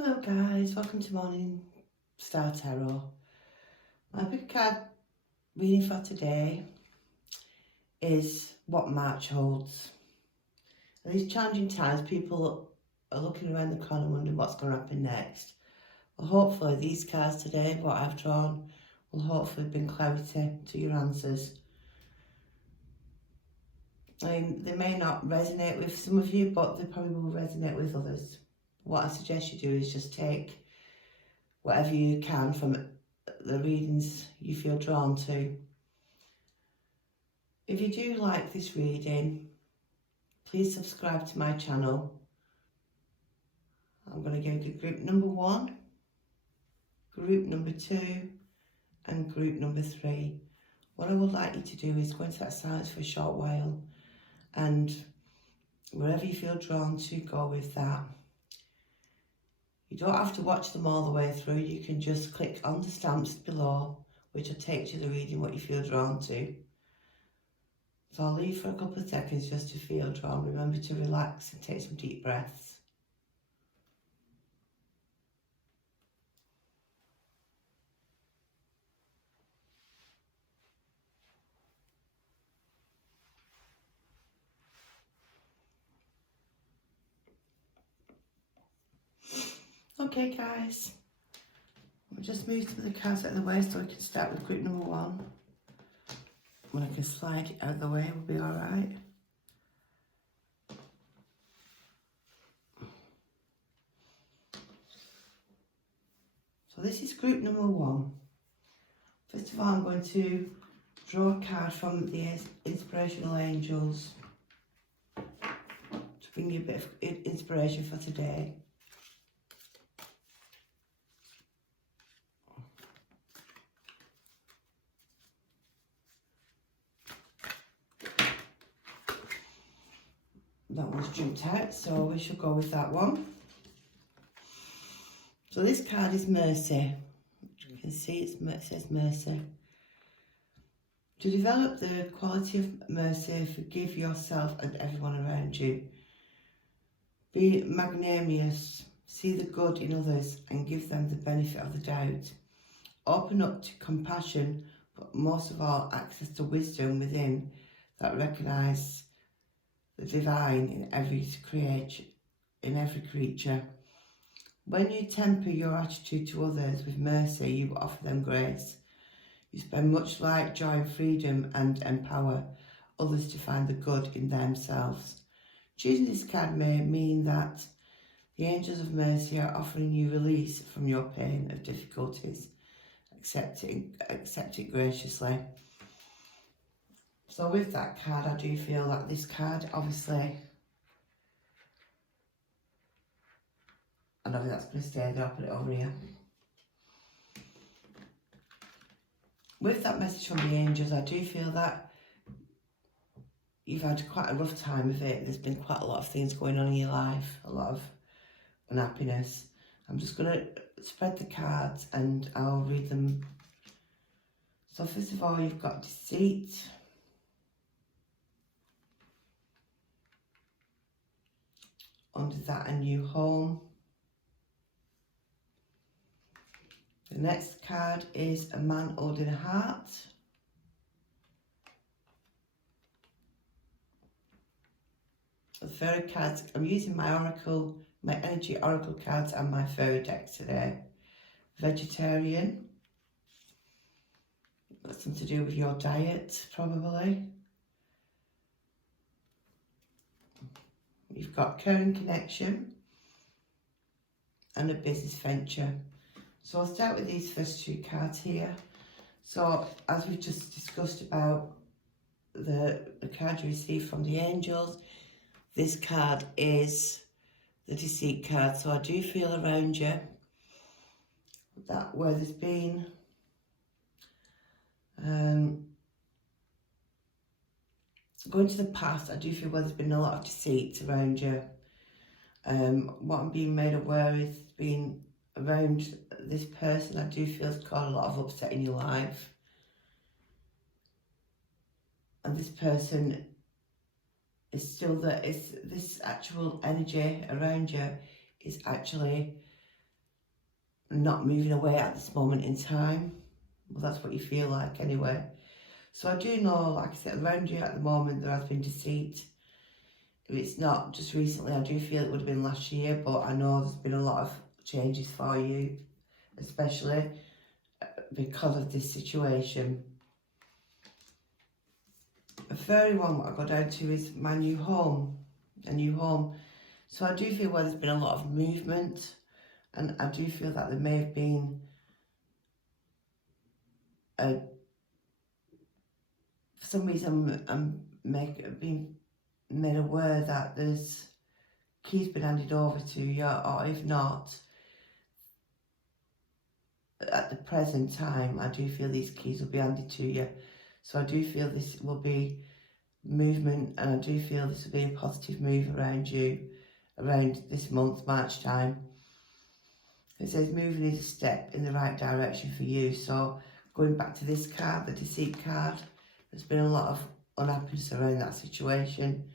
Hello guys, welcome to Morning Star Tarot. My big card reading for today is what March holds. In these challenging times, people are looking around the corner wondering what's going to happen next. Well, hopefully these cards today, what I've drawn, will hopefully bring clarity to your answers. I mean, they may not resonate with some of you, but they probably will resonate with others. What I suggest you do is just take whatever you can from the readings you feel drawn to. If you do like this reading, please subscribe to my channel. I'm going to give you group number 1, group number 2 and group number 3. What I would like you to do is go into that silence for a short while, and wherever you feel drawn to, go with that. You don't have to watch them all the way through. You can just click on the stamps below, which will take you to the reading what you feel drawn to. So I'll leave for a couple of seconds just to feel drawn. Remember to relax and take some deep breaths. Okay guys, we'll just move some of the cards out of the way so we can start with group number 1. When I can slide it out of the way, we'll be alright. So this is group number 1. First of all, I'm going to draw a card from the Inspirational Angels to bring you a bit of inspiration for today. That one's jumped out, so we shall go with that one. So this card is Mercy. You can see it says Mercy. To develop the quality of mercy, forgive yourself and everyone around you. Be magnanimous, see the good in others and give them the benefit of the doubt. Open up to compassion, but most of all access to wisdom within that recognise the divine in every creature. When you temper your attitude to others with mercy, you offer them grace. You spend much light, joy and freedom and empower others to find the good in themselves. Choosing this card may mean that the angels of mercy are offering you release from your pain of difficulties. Accept it graciously. So with that card, I do feel that this card, obviously, I don't think that's going to stay there, I'll put it over here. With that message from the angels, I do feel that you've had quite a rough time of it. There's been quite a lot of things going on in your life, a lot of unhappiness. I'm just going to spread the cards and I'll read them. So first of all, you've got deceit. Under that, a new home. The next card is a man holding a heart. The fairy cards, I'm using my energy oracle cards and my fairy deck today. Vegetarian. That's something to do with your diet, probably. You've got caring connection and a business venture. So I'll start with these first 2 cards here. So as we've just discussed about the card you received from the angels, this card is the deceit card. So I do feel around you that where there's been going to the past, I do feel where there's been a lot of deceit around you. What I'm being made aware is being around this person, I do feel has caused a lot of upset in your life. And this person is still there. This actual energy around you is actually not moving away at this moment in time. Well, that's what you feel like anyway. So I do know, like I said, around you at the moment there has been deceit. If it's not just recently, I do feel it would have been last year, but I know there's been a lot of changes for you, especially because of this situation. A furry one, what I go down to is my new home, a new home. So I do feel where there's been a lot of movement, and I do feel that there may have been for some reason I'm being made aware that there's keys been handed over to you, or if not, at the present time, I do feel these keys will be handed to you. So I do feel this will be movement, and I do feel this will be a positive move around you around this month, March time. It says moving is a step in the right direction for you. So going back to this card, the deceit card, there's been a lot of unhappiness around that situation.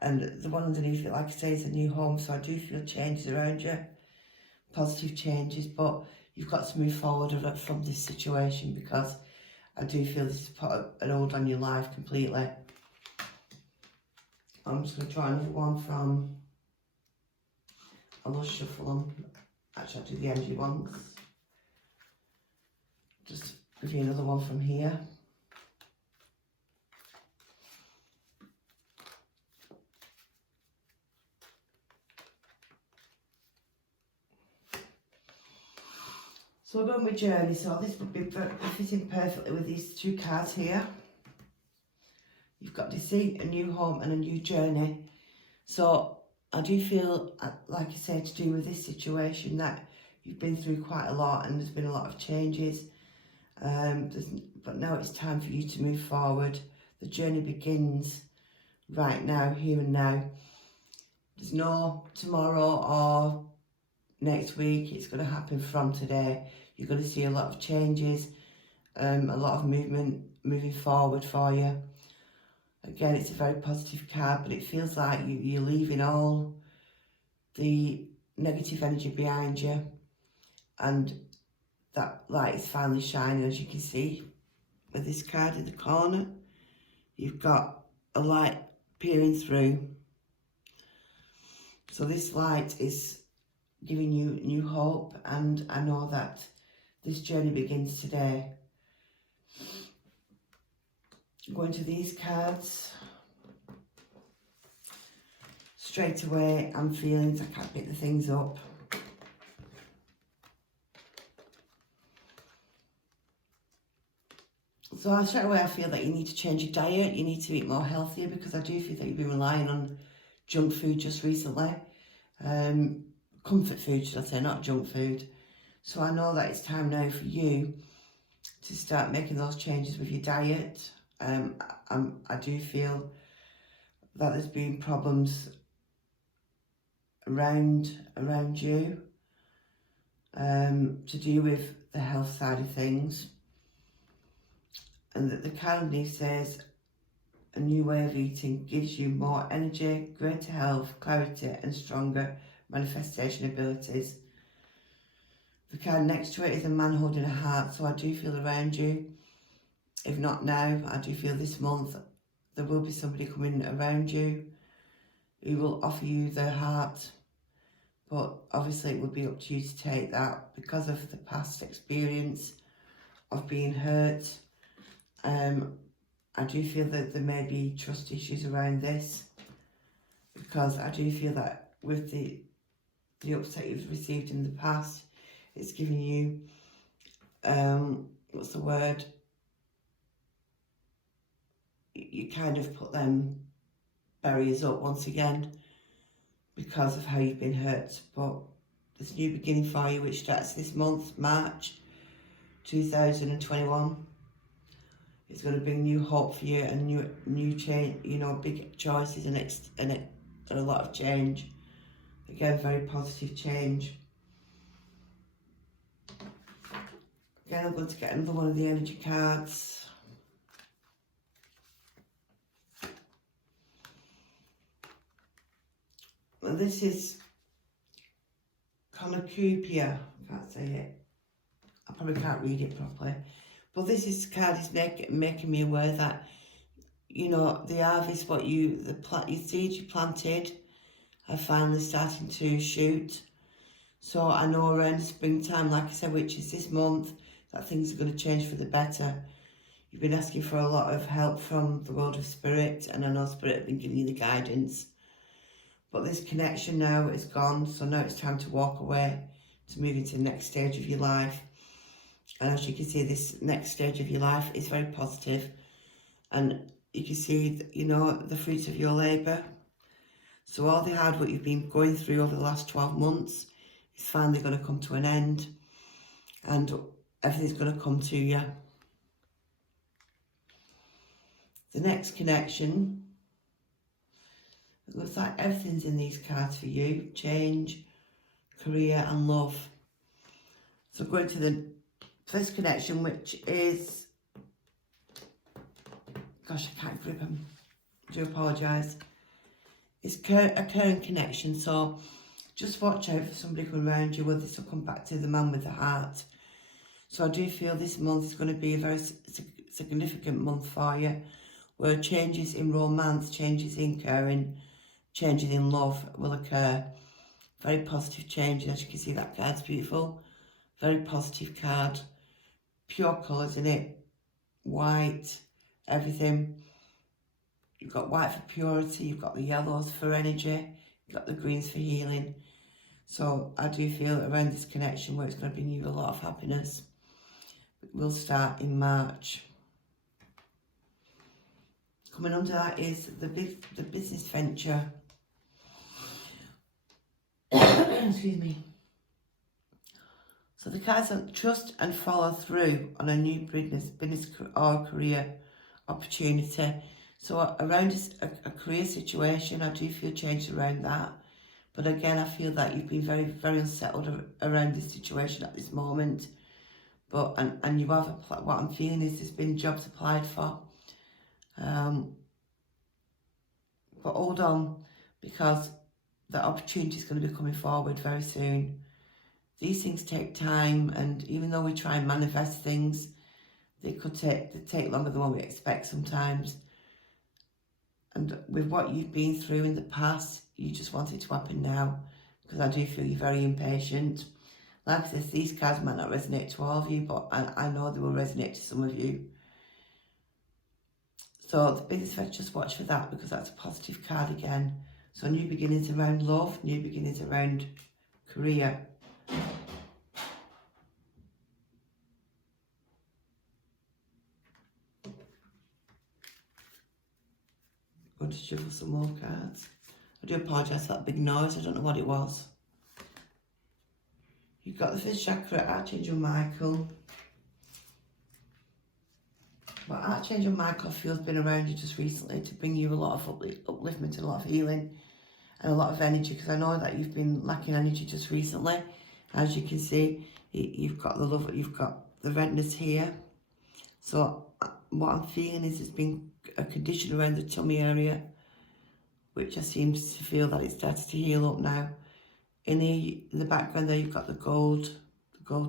And the one underneath it, like I say, is a new home. So I do feel changes around you, positive changes, but you've got to move forward from this situation, because I do feel this has put an hold on your life completely. I'm just going to try another one from, I will shuffle them. Actually, I'll do the energy ones. Just give you another one from here. So we're going with journey. So this would be fitting perfectly with these two cards here. You've got deceit, a new home, and a new journey. So I do feel, like I say, to do with this situation, that you've been through quite a lot and there's been a lot of changes. But now it's time for you to move forward. The journey begins right now, here and now. There's no tomorrow or next week. It's going to happen from today. You're going to see a lot of changes, a lot of movement moving forward for you. Again, it's a very positive card, but it feels like you're leaving all the negative energy behind you, and that light is finally shining, as you can see with this card in the corner. You've got a light peering through. So this light is giving you new hope, and I know that this journey begins today. Going to these cards. Straight away, I'm feelings, I can't pick the things up. So straight away I feel that you need to change your diet, you need to eat more healthier, because I do feel that you've been relying on junk food just recently. Comfort food, should I say, not junk food. So I know that it's time now for you to start making those changes with your diet. I do feel that there's been problems around you to do with the health side of things, and that the card underneath says a new way of eating gives you more energy, greater health, clarity, and stronger manifestation abilities. The card next to it is a man holding a heart. So I do feel around you, if not now, I do feel this month there will be somebody coming around you who will offer you their heart. But obviously it would be up to you to take that, because of the past experience of being hurt. I do feel that there may be trust issues around this, because I do feel that with the upset you've received in the past, it's giving you, what's the word? You kind of put them barriers up once again, because of how you've been hurt. But there's a new beginning for you, which starts this month, March 2021. It's going to bring new hope for you, and new change, you know, big choices and a lot of change. Again, very positive change. Again, I'm going to get another one of the energy cards. And this is cornucopia. can't say it. I probably can't read it properly. But this card is making me aware that, you know, the harvest, your seeds you planted are finally starting to shoot. So I know around springtime, like I said, which is this month, that things are going to change for the better. You've been asking for a lot of help from the world of spirit, and I know spirit have been giving you the guidance. But this connection now is gone, so now it's time to walk away, to move into the next stage of your life. And as you can see, this next stage of your life is very positive. And you can see, you know, the fruits of your labour. So all the hard work you've been going through over the last 12 months is finally going to come to an end. And everything's going to come to you. The next connection, it looks like everything's in these cards for you. Change, career and love. So going to the first connection, which is, gosh, I can't grip them. I do apologise. It's a current connection, so just watch out for somebody coming around you, where this will come back to the man with the heart. So I do feel this month is going to be a very significant month for you, where changes in romance, changes in caring, changes in love will occur. Very positive changes. As you can see, that card's beautiful. Very positive card. Pure colours in it. White, everything. You've got white for purity, you've got the yellows for energy, you've got the greens for healing. So I do feel around this connection where it's going to bring you a lot of happiness. We'll start in March. Coming under that is the business venture. Excuse me. So the cards are trust and follow through on a new business or career opportunity. So around a career situation, I do feel change around that. But again, I feel that you've been very, very unsettled around this situation at this moment. But and you have what I'm feeling is there's been jobs applied for. But hold on, because the opportunity is going to be coming forward very soon. These things take time, and even though we try and manifest things, they take longer than what we expect sometimes. And with what you've been through in the past, you just want it to happen now, because I do feel you're very impatient. Like I said, these cards might not resonate to all of you, but I know they will resonate to some of you. So the biggest thing, just watch for that, because that's a positive card again. So new beginnings around love, new beginnings around career. Going to shuffle some more cards. I do apologise for that big noise, I don't know what it was. You've got the fifth chakra, Archangel Michael. Well, Archangel Michael feels been around you just recently to bring you a lot of upliftment and a lot of healing and a lot of energy, because I know that you've been lacking energy just recently. As you can see, you've got the love, you've got the redness here. So what I'm feeling is there's been a condition around the tummy area, which I seem to feel that it's started to heal up now. In the background there, you've got the gold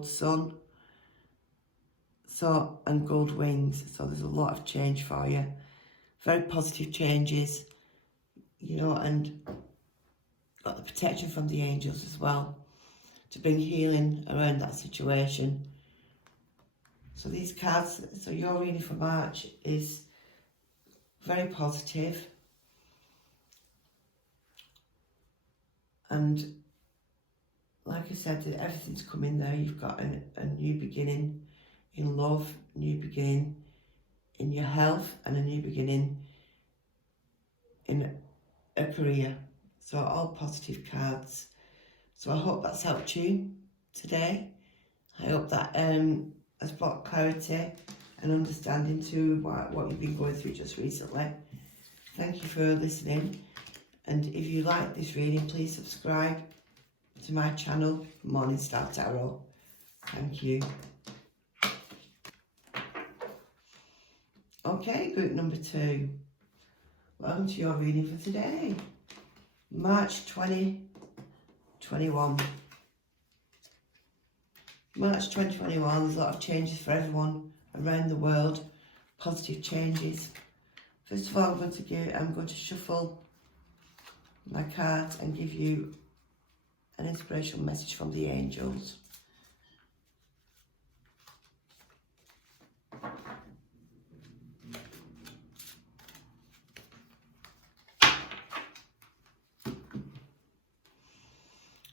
sun. So, and gold wings. So there's a lot of change for you. Very positive changes, you know, and got the protection from the angels as well to bring healing around that situation. So these cards, so your reading for March is very positive. And like I said, everything's coming there. You've got a new beginning in love, a new beginning in your health, and a new beginning in a career. So all positive cards. So I hope that's helped you today. I hope that has brought clarity and understanding to what you've been going through just recently. Thank you for listening. And if you like this reading, please subscribe to my channel, Morning Star Tarot. Thank you. Okay, group number 2. Welcome to your reading for today, March 2021. March 2021, there's a lot of changes for everyone around the world, positive changes. First of all, I'm going to shuffle my cards and give you an inspirational message from the angels.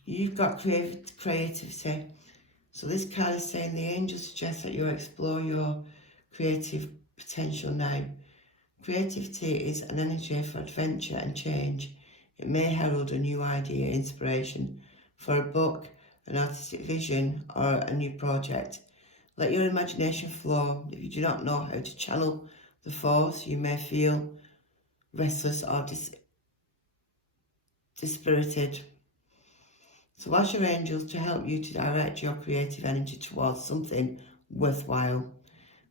You've got creativity. So this card is saying the angels suggest that you explore your creative potential now. Creativity is an energy for adventure and change. It may herald a new idea, inspiration for a book, an artistic vision, or a new project. Let your imagination flow. If you do not know how to channel the force, you may feel restless or dispirited. So ask your angels to help you to direct your creative energy towards something worthwhile.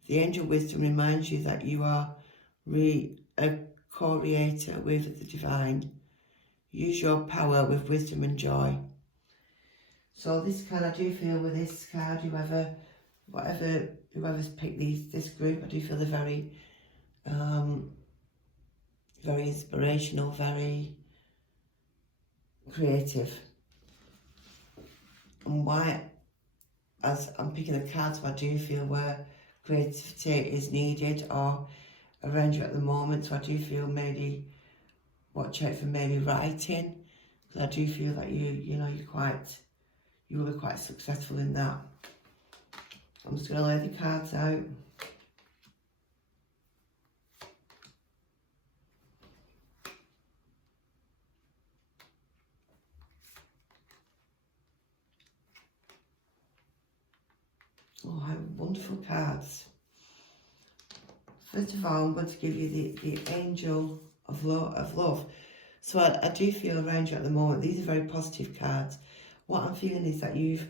The angel wisdom reminds you that you are a co-creator with the divine. Use your power with wisdom and joy. So this card, I do feel with this card, whoever's picked this group, I do feel they're very, very inspirational, very creative. And why, as I'm picking the cards, I do feel where creativity is needed or around you at the moment. So I do feel maybe watch out for maybe writing, because I do feel that you will be quite successful in that. I'm just going to lay the cards out. Oh, how wonderful cards. First of all, I'm going to give you the angel of love. So I do feel around you at the moment, these are very positive cards. What I'm feeling is that you've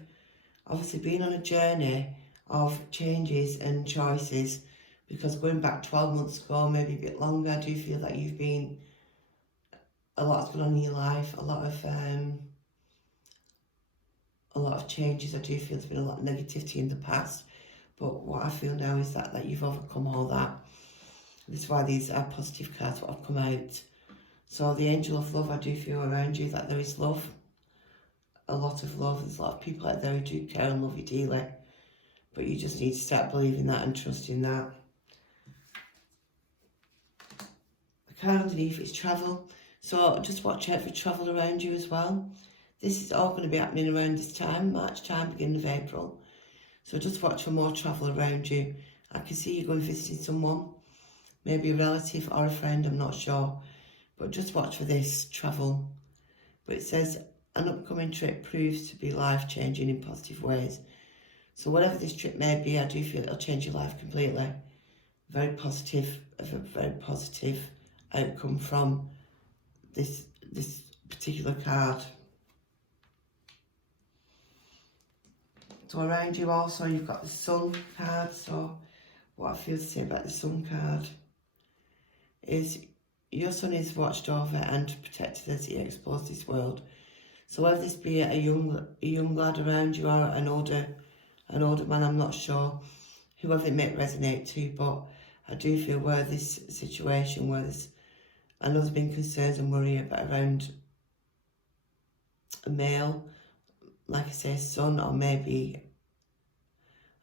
obviously been on a journey of changes and choices, because going back 12 months ago, maybe a bit longer, I do feel that you've been, a lot's going on in your life, a lot of changes. I do feel there's been a lot of negativity in the past, but what I feel now is that you've overcome all that. This is why these are positive cards what have come out. So the angel of love, I do feel around you that there is love, a lot of love. There's a lot of people out there who do care and love you dearly, but you just need to start believing that and trusting that. The card underneath is travel. So just watch out for travel around you as well. This is all going to be happening around this time, March time, beginning of April. So just watch for more travel around you. I can see you going visiting someone, maybe a relative or a friend, I'm not sure. But just watch for this travel. But it says an upcoming trip proves to be life-changing in positive ways. So whatever this trip may be, I do feel it'll change your life completely. Very positive, a very positive outcome from this particular card. So around you also, you've got the Sun card. So what I feel to say about the Sun card is your son is watched over and protected as he explores this world. So whether this be a young lad around you or an older man, I'm not sure, whoever it may resonate to, but I do feel where this situation, I know there's been concerns and worry about around a male, like I say, son, or maybe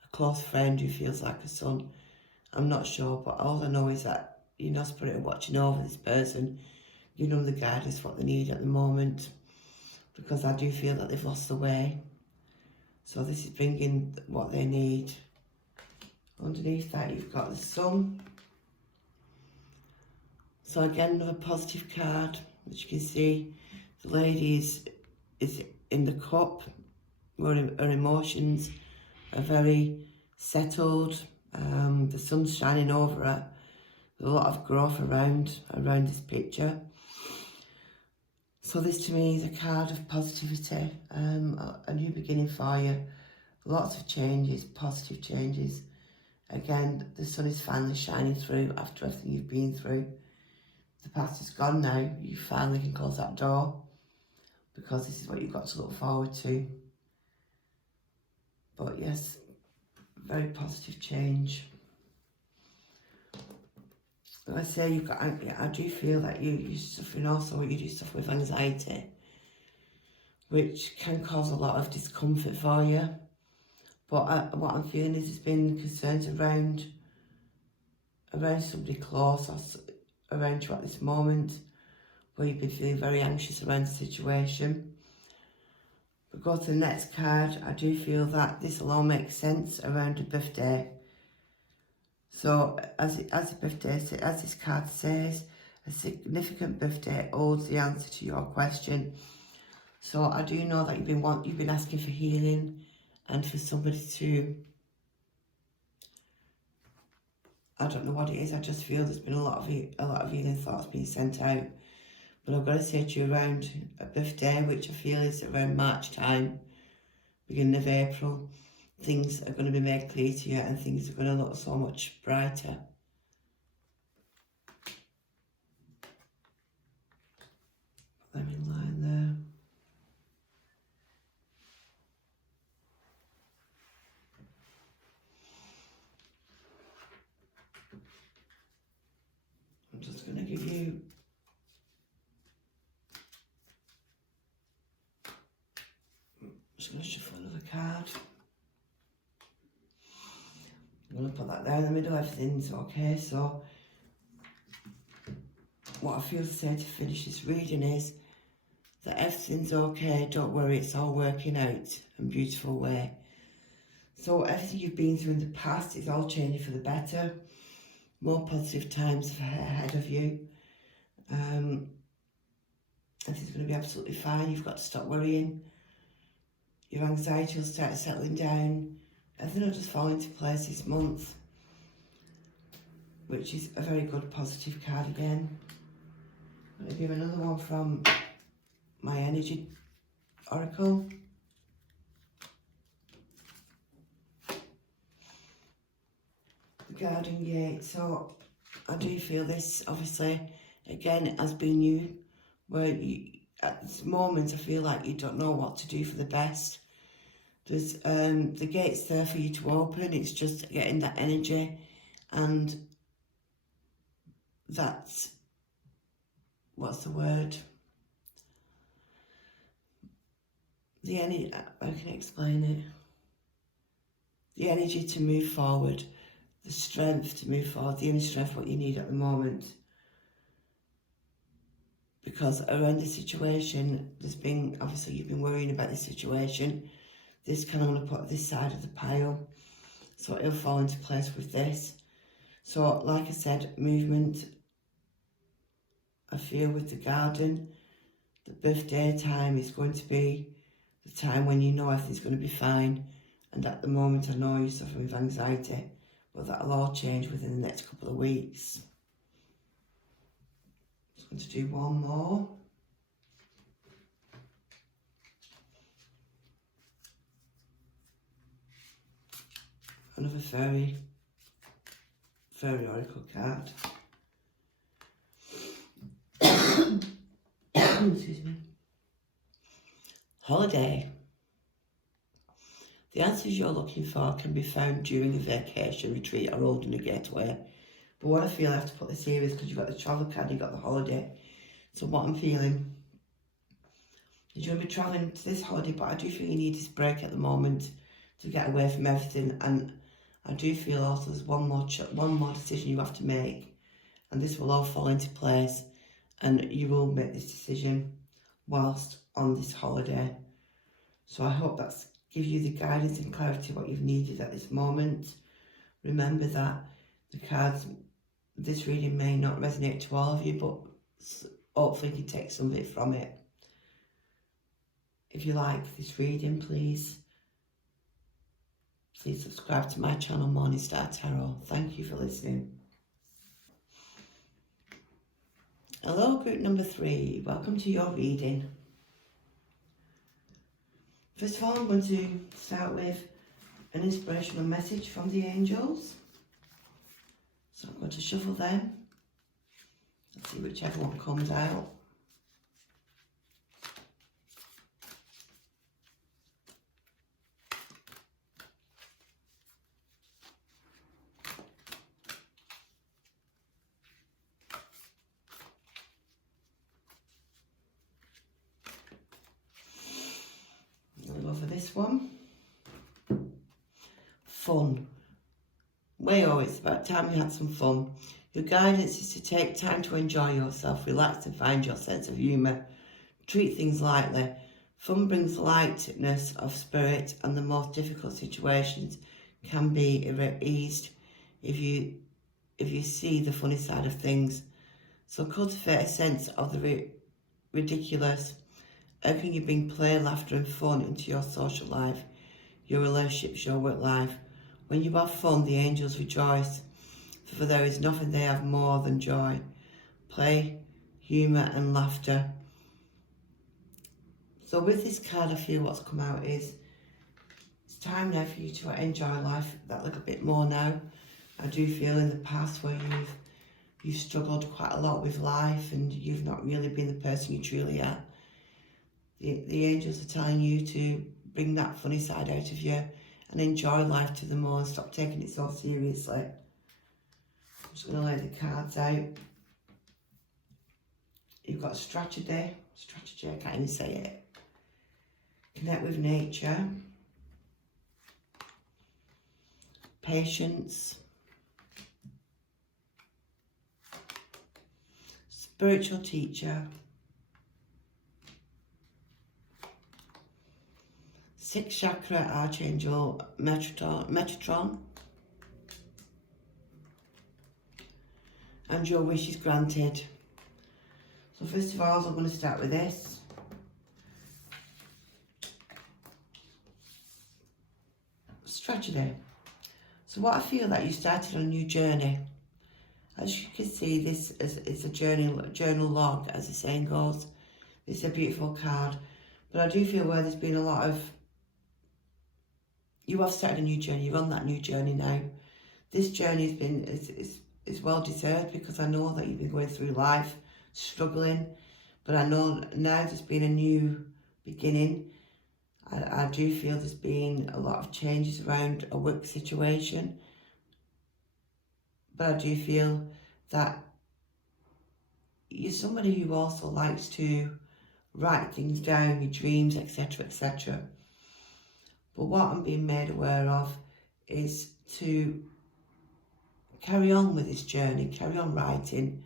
a close friend who feels like a son. I'm not sure, but all I know is that, you know, spirit are watching over this person, you know, the guidance, what they need at the moment, because I do feel that they've lost the way. So this is bringing what they need. Underneath that, you've got the Sun. So again, another positive card, which you can see the lady is in the cup, where her emotions are very settled. The sun's shining over her. There's a lot of growth around this picture. So this to me is a card of positivity, a new beginning for you. Lots of changes, positive changes. Again, the sun is finally shining through after everything you've been through. The past is gone now. You finally can close that door, because this is what you've got to look forward to. But yes, very positive change. Like I say, I do feel that you're suffering also, you do suffer with anxiety, which can cause a lot of discomfort for you. But what I'm feeling is there's been concerns around somebody close or around you at this moment, where you've been feeling very anxious around the situation. But go to the next card. I do feel that this will all make sense around a birthday. So as this card says, a significant birthday holds the answer to your question. So I do know that you've been asking for healing and for somebody to, I don't know what it is. I just feel there's been a lot of healing thoughts being sent out. But I've got to say to you, around a birthday, which I feel is around March time, beginning of April, things are going to be made clear to you and things are going to look so much brighter. Put them in line there. I'm just going to give you just going to shuffle another card. I'm going to put that there in the middle, everything's okay. So what I feel to say to finish this reading is that everything's okay, don't worry, it's all working out in a beautiful way. So everything you've been through in the past is all changing for the better. More positive times ahead of you. Everything's going to be absolutely fine. You've got to stop worrying. Your anxiety will start settling down. Everything will just fall into place this month, which is a very good positive card again. I'm going to give another one from my energy oracle. The Garden Gate. So I do feel this, obviously, again, has been you, where you, at this moment, I feel like you don't know what to do for the best. There's the gate's there for you to open. It's just getting that energy, and that's, what's the word? The energy, how can I explain it? The energy to move forward, the strength to move forward, the inner strength, what you need at the moment. Because around this situation, there's been, obviously you've been worrying about this situation. This can only put this side of the pile. So it'll fall into place with this. So like I said, movement, I feel with the garden, the birthday time is going to be the time when you know everything's going to be fine. And at the moment, I know you're suffering with anxiety, but that'll all change within the next couple of weeks. I'm going to do one more. Another fairy oracle card. Excuse me. Holiday. The answers you're looking for can be found during a vacation, retreat or holding a getaway. But what I feel I have to put this here is because you've got the travel card, you've got the holiday. So what I'm feeling is you're going to be travelling to this holiday, but I do feel you need this break at the moment to get away from everything. And I do feel also there's one more decision you have to make, and this will all fall into place, and you will make this decision whilst on this holiday. So I hope that's give you the guidance and clarity what you've needed at this moment. Remember that the cards, this reading may not resonate to all of you, but hopefully you can take something from it. If you like this reading, please subscribe to my channel, Morning Star Tarot. Thank you for listening. Hello, group number 3. Welcome to your reading. First of all, I'm going to start with an inspirational message from the angels. So I'm going to shuffle them. Let's see whichever one comes out. this one. Fun. Well, it's about time you had some fun. Your guidance is to take time to enjoy yourself, relax and find your sense of humour. Treat things lightly. Fun brings lightness of spirit, and the most difficult situations can be eased if you see the funny side of things. So cultivate a sense of the ridiculous. How can you bring play, laughter and fun into your social life, your relationships, your work life? When you have fun, the angels rejoice, for there is nothing they have more than joy. Play, humour and laughter. So with this card, I feel what's come out is, it's time now for you to enjoy life that little bit more now. I do feel in the past where you've struggled quite a lot with life and you've not really been the person you truly are. The angels are telling you to bring that funny side out of you and enjoy life to the more and stop taking it so seriously. I'm just going to lay the cards out. You've got strategy, I can't even say it. Connect with nature. Patience. Spiritual teacher. 6th chakra archangel Metatron. And your wish is granted. So first of all, I'm going to start with this. Strategy. So what I feel that you started on a new journey. As you can see, this is a journal log, as the saying goes. It's a beautiful card. But I do feel where there's been a lot of, you have started a new journey, you're on that new journey now. This journey has been, is well deserved, because I know that you've been going through life, struggling, but I know now there's been a new beginning. I do feel there's been a lot of changes around a work situation, but I do feel that you're somebody who also likes to write things down, your dreams, etc, etc. But what I'm being made aware of is to carry on with this journey, carry on writing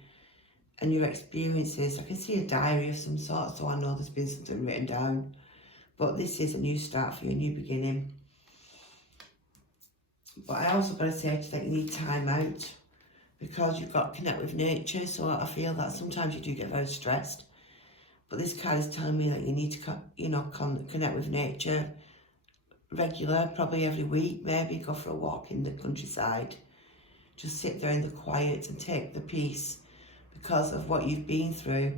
and your experiences. I can see a diary of some sort, so I know there's been something written down. But this is a new start for you, a new beginning. But I also got to say that you need time out, because you've got to connect with nature. So I feel that sometimes you do get very stressed. But this card is telling me that you need to, connect with nature regular, probably every week, maybe go for a walk in the countryside. Just sit there in the quiet and take the peace. Because of what you've been through,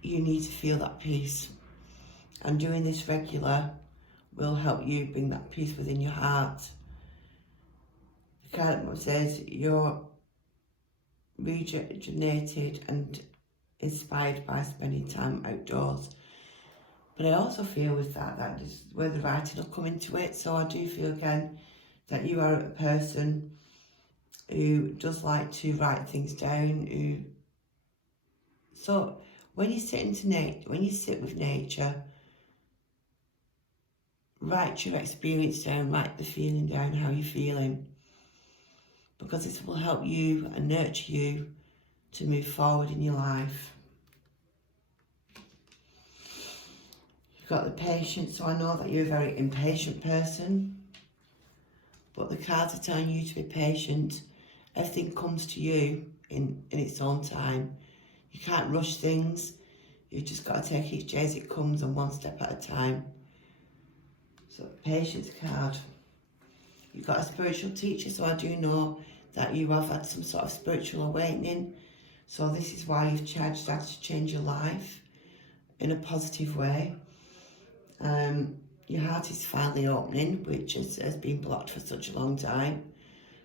you need to feel that peace. And doing this regular will help you bring that peace within your heart. The card says you're rejuvenated and inspired by spending time outdoors. But I also feel with that is where the writing will come into it. So I do feel again that you are a person who does like to write things down. So when you sit with nature, write your experience down, write the feeling down, how you're feeling, because this will help you and nurture you to move forward in your life. You've got the patience, so I know that you're a very impatient person, but the cards are telling you to be patient. Everything comes to you in its own time. You can't rush things. You've just got to take each day as it comes and one step at a time. So, patience card. You've got a spiritual teacher, so I do know that you have had some sort of spiritual awakening. So this is why you've started to change your life in a positive way. Your heart is finally opening, which has been blocked for such a long time.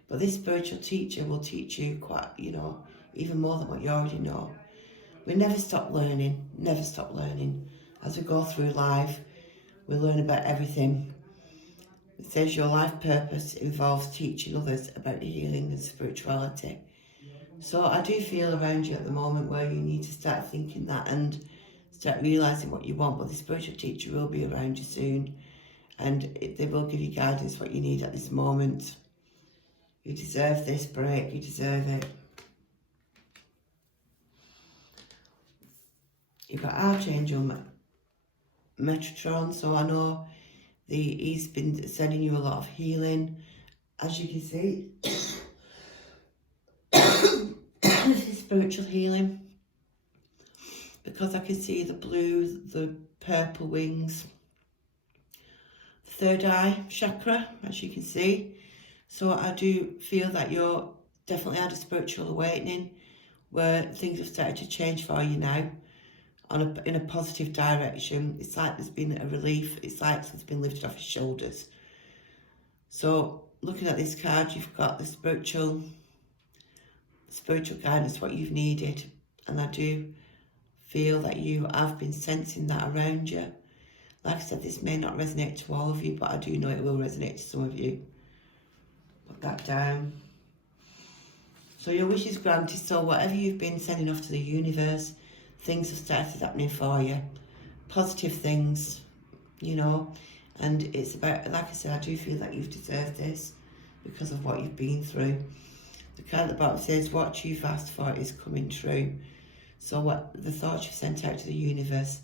But this spiritual teacher will teach you quite, even more than what you already know. We never stop learning, never stop learning. As we go through life, we learn about everything. It says your life purpose involves teaching others about healing and spirituality. So I do feel around you at the moment where you need to start thinking that and start realising what you want, but the spiritual teacher will be around you soon, and they will give you guidance what you need at this moment. You deserve this break, you deserve it. You've got Archangel Metatron, so I know he's been sending you a lot of healing. As you can see, this is spiritual healing, because I can see the blue, the purple wings, the third eye chakra, as you can see. So I do feel that you're definitely had a spiritual awakening where things have started to change for you now in a positive direction. It's like there's been a relief. It's like something's been lifted off your shoulders. So looking at this card, you've got the spiritual guidance, what you've needed. And I do feel that you have been sensing that around you. Like I said, this may not resonate to all of you, but I do know it will resonate to some of you. Put that down. So your wish is granted. So whatever you've been sending off to the universe, things have started happening for you. Positive things, you know. And it's about, like I said, I do feel that you've deserved this because of what you've been through. The card at the bottom says, what you've asked for is coming true. So what the thoughts you've sent out to the universe,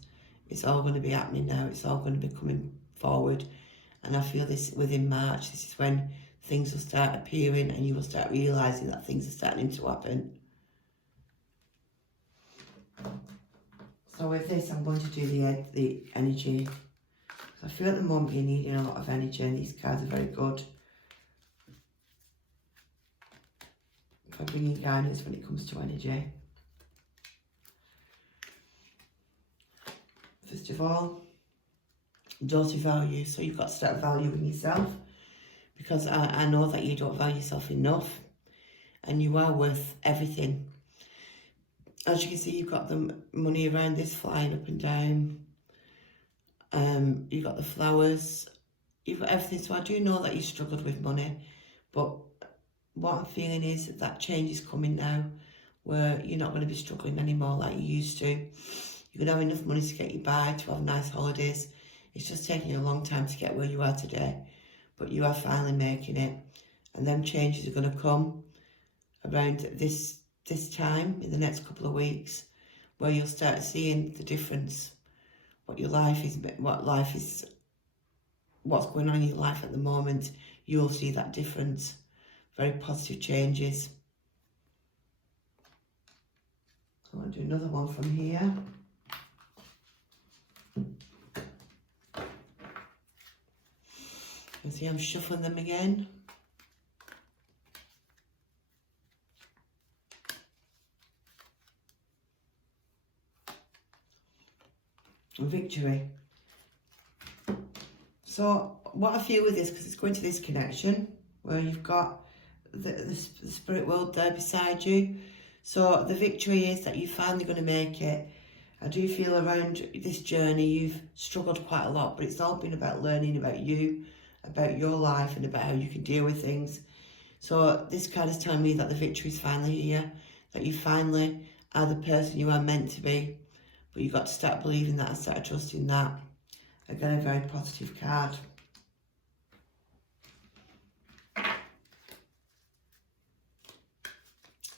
it's all going to be happening now. It's all going to be coming forward. And I feel this within March. This is when things will start appearing and you will start realising that things are starting to happen. So with this, I'm going to do the energy. I feel at the moment you're needing a lot of energy, and these cards are very good for bringing guidance when it comes to energy. First of all, daughter value. So you've got to start valuing yourself, because I know that you don't value yourself enough, and you are worth everything. As you can see, you've got the money around this flying up and down. You've got the flowers. You've got everything. So I do know that you struggled with money, but what I'm feeling is that change is coming now, where you're not going to be struggling anymore like you used to. You're going to have enough money to get you by, to have nice holidays. It's just taking you a long time to get where you are today, but you are finally making it. And them changes are going to come around this time in the next couple of weeks, where you'll start seeing the difference, what your life is, what's going on in your life at the moment. You'll see that difference. Very positive changes. So I'll do another one from here. You see I'm shuffling them again. Victory. So what I feel with this, because it's going to this connection where you've got the spirit world there beside you. So the victory is that you're finally going to make it. I do feel around this journey you've struggled quite a lot, but it's all been about learning about you, about your life, and about how you can deal with things. So this card is telling me that the victory is finally here, that you finally are the person you are meant to be. But you've got to start believing that and start trusting that. Again, a very positive card.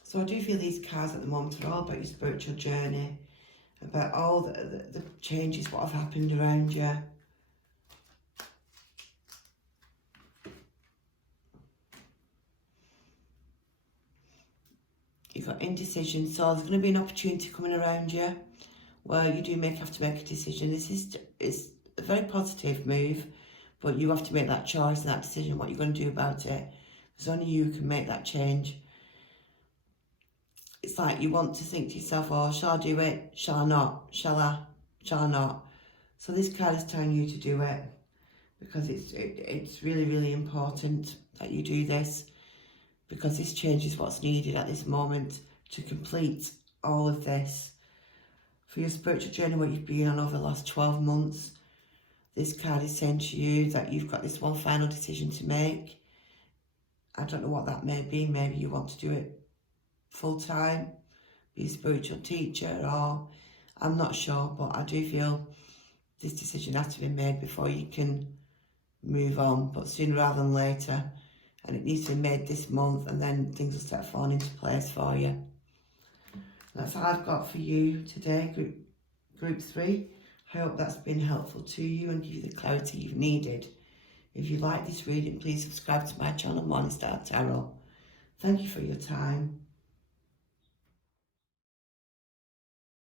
So I do feel these cards at the moment are all about your spiritual journey, about all the changes, what have happened around you. You've got indecision, so there's going to be an opportunity coming around you where you do have to make a decision. It's a very positive move, but you have to make that choice and that decision, what you're going to do about it. Because only you can make that change. It's like you want to think to yourself, oh, shall I do it? Shall I not? Shall I? Shall I not? So this card is telling you to do it, because it's really, really important that you do this, because this change is what's needed at this moment to complete all of this. For your spiritual journey, what you've been on over the last 12 months, this card is saying to you that you've got this one final decision to make. I don't know what that may be. Maybe you want to do it full-time, be a spiritual teacher, or I'm not sure, but I do feel this decision has to be made before you can move on, but sooner rather than later. And it needs to be made this month, and then things will start falling into place for you. That's all I've got for you today, group 3. I hope that's been helpful to you and give you the clarity you've needed. If you like this reading, please subscribe to my channel, Morning Star Tarot. Thank you for your time.